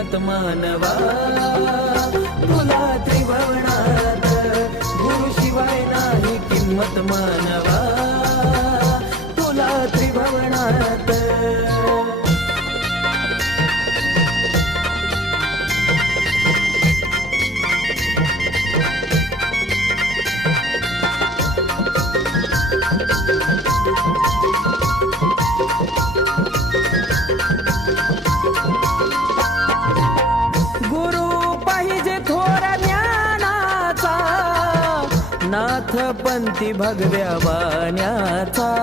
किंमत मानवा. तुला त्रिभुवनात गुरु शिवाय नाही किंमत मानवा. तुला त्रिभुवनात. नाथ पंथी भगव्या वाण्याचा.